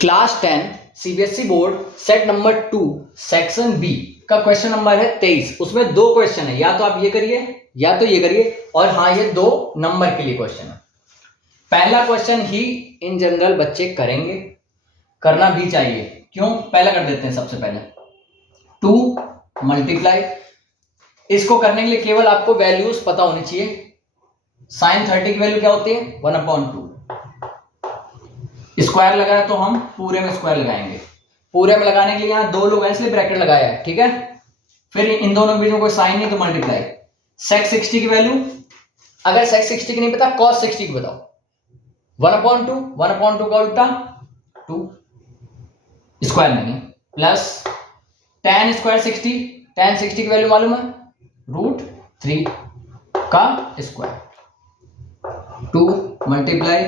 Class 10 CBSE board set number 2 section B का question number है 23। उसमें दो क्वेश्चन है, या तो आप ये करिए या तो ये करिए, और हाँ ये 2 नंबर के लिए क्वेश्चन है। पहला क्वेश्चन ही इन जनरल बच्चे करेंगे, करना भी चाहिए। क्यों? पहला कर देते हैं। सबसे पहले 2 मल्टीप्लाई, इसको करने के लिए केवल आपको वैल्यूज पता होनी चाहिए। साइन 30 की वैल्यू क्या होती है? 1/2। स्क्वायर लगाया तो हम पूरे में स्क्वायर लगाएंगे। पूरे में लगाने के लिए यहां 2 लोग हैं इसलिए ब्रैकेट लगाया है, ठीक है। फिर इन दोनों के बीच में कोई साइन नहीं तो मल्टीप्लाई। सेक 60 की वैल्यू, अगर सेक 60 की नहीं पता कॉस 60 की बताओ। 1/2, 1/2 का उल्टा 2, स्क्वायर नहीं प्लस tan स्क्वायर 60, tan 60 की वैल्यू मालूम है √3 का स्क्वायर। 2 मल्टीप्लाई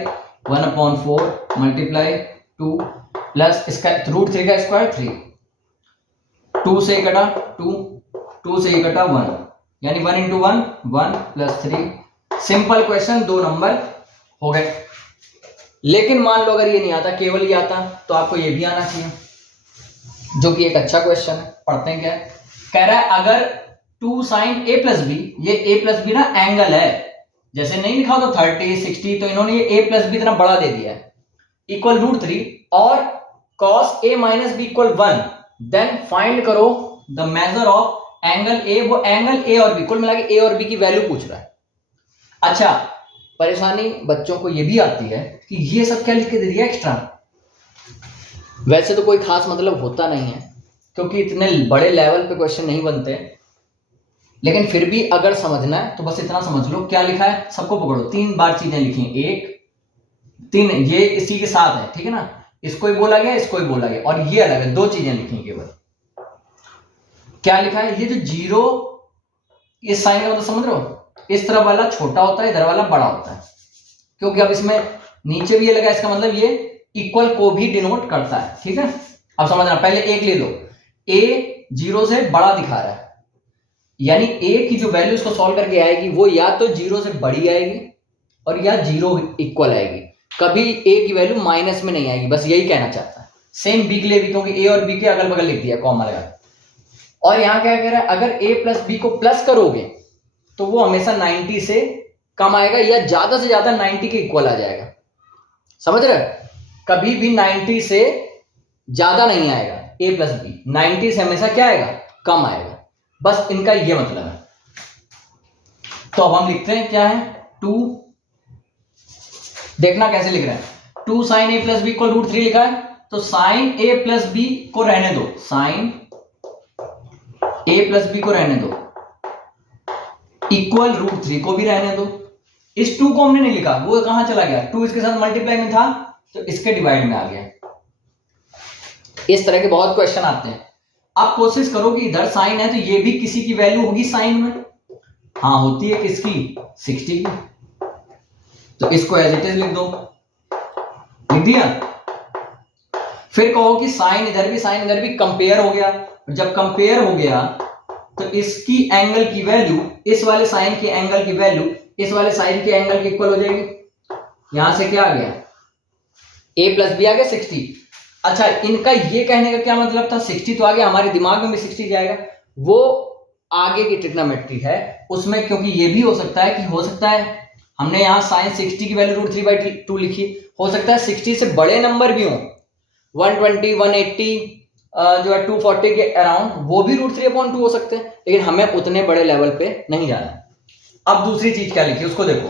1/4 मल्टीप्लाई 2 प्लस इसका √3 का स्क्वायर 3, 2 से कटा 2, 2 से कटा 1, यानी 1 × 1 1 प्लस 3। सिंपल क्वेश्चन, 2 नंबर हो गए। लेकिन मान लो अगर ये नहीं आता, केवल ये आता, तो आपको ये भी आना चाहिए, जो कि एक अच्छा क्वेश्चन है। पढ़ते हैं क्या कह रहा है। अगर 2 sin a + b, ये a + b ना एंगल है, जैसे नहीं लिखा हो तो 30 60, तो इन्होंने ये a + b इतना बड़ा दे दिया है, इक्वल √3, और cos a - b = 1, then find करो the measure of angle a। वो एंगल a और b, कुल मिला के a और b की वैल्यू पूछ रहा है। अच्छा, परेशानी बच्चों को ये भी आती है कि ये सब क्या लिख के दे दिया एक्स्ट्रा। वैसे तो कोई खास मतलब होता नहीं है, क्योंकि इतने बड़े लेवल पे क्वेश्चन नहीं बनते, लेकिन फिर भी अगर समझना है तो बस इतना समझ लो क्या लिखा है। सबको पकड़ो, 3 बार चीजें लिखी, 1 3, ये इसी के साथ है, ठीक है ना। इसको ही बोला गया, इसको ही बोला गया, और ये अलग है, 2 चीजें लिखी केवल। क्या लिखा है? ये जो 0, इस साइन का मतलब समझ रहे हो, इस तरफ वाला छोटा होता है, इधर वाला बड़ा होता है, क्योंकि अब इसमें नीचे भी ये लगा, इसका मतलब ये इक्वल को भी डिनोट करता है, ठीक है। अब समझना, पहले एक ले लो, a 0 से बड़ा दिखा रहा है, यानी a की जो वैल्यू इसको सॉल्व करके आएगी वो या तो 0 से बड़ी आएगी और या 0 इक्वल आएगी, कभी a की वैल्यू माइनस में नहीं आएगी। बस यही कहना चाहता है। सेम b के लिए भी, क्योंकि a और b के अगल बगल लिख दिया कॉमा लगा। और यहां क्या कह रहा है, अगर a + b को प्लस करोगे तो वो हमेशा 90 से कम आएगा, या ज्यादा से ज्यादा 90 के इक्वल आ जाएगा। समझ रहे? कभी भी 90 से ज्यादा नहीं आएगा a + b, 90 से हमेशा क्या आएगा? कम आएगा। बस इनका ये मतलब है। तो अब हम लिखते हैं क्या है, 2, देखना कैसे लिख रहे हैं। 2 sin a + b = √3 लिखा है, तो sin a + b को रहने दो, sin a + b को रहने दो, इक्वल √3 को भी रहने दो। इस 2 को हमने नहीं लिखा, वो कहां चला गया? 2 इसके साथ मल्टीप्लाई में था तो इसके डिवाइड में आ गया। इस तरह के बहुत क्वेश्चन आते हैं। आप कोशिश करो कि इधर साइन है तो ये भी किसी की वैल्यू होगी साइन में। हाँ होती है, किसकी? 60 की। तो इसको एज इट इज लिख दो, लिख दिया। फिर कहो कि साइन इधर भी साइन इधर भी कंपेयर हो गया। जब कंपेयर हो गया तो इसकी एंगल की वैल्यू इस वाले साइन के एंगल की वैल्यू इस वाले साइन के एंगल के इक्वल हो जाएगी। यहां से क्या आ गया? a + b आ गया 60। अच्छा, इनका ये कहने का क्या मतलब था? 60 तो आ गया, हमारे दिमाग में भी 60 जाएगा। वो आगे की ट्रिग्नोमेट्री है, उसमें क्योंकि ये भी हो सकता है कि हो सकता है हमने यहाँ sin 60 की वैल्यू √3/2 लिखी, हो सकता है 60 से बड़े नंबर भी हों, 120 180 जो है 240 के अराउंड, वो भी √3/2 हो सकते हैं, लेकिन हमें उतने बड़े लेवल पे नहीं जाना। अब दूसरी चीज क्या लिखी उसको देखो।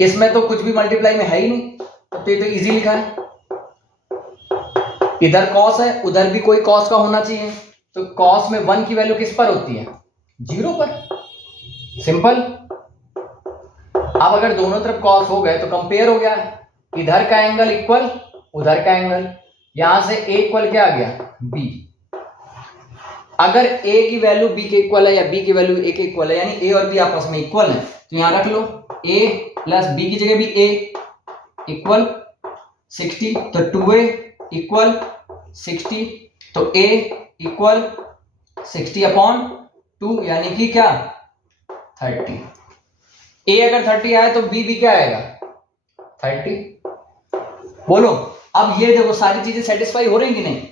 इसमें तो कुछ भी मल्टीप्लाई में है ही नहीं, तो ये तो इजी लिखा है। इधर कॉस है, उधर भी कोई कॉस का होना चाहिए, तो कॉस में 1 की वैल्यू किस पर होती है? 0 पर। सिंपल। अब अगर दोनों तरफ कॉस हो गए तो कंपेयर हो गया, इधर का एंगल इक्वल उधर का एंगल, यहां से a इक्वल क्या आ गया? b। अगर a की वैल्यू b के इक्वल है या b की वैल्यू a के इक्वल है, यानी a और b आपस में इक्वल है, तो यहां रख लो a + b की जगह भी a इक्वल 60, तो 2a इक्वल 60, तो a इक्वल 60/2, यानी कि क्या? 30। a अगर 30 आए तो b भी क्या आएगा? 30। बोलो अब ये देखो सारी चीजें सेटिस्फाई हो रही कि नहीं,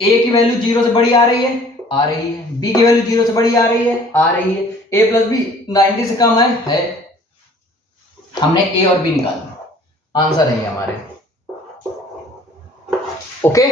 ए की वैल्यू 0 से बड़ी आ रही है, आ रही है, बी की वैल्यू 0 से बड़ी आ रही है, आ रही है, ए प्लस बी 90 से कम है, हमने ए और बी निकाला, आंसर है हमारे। ओके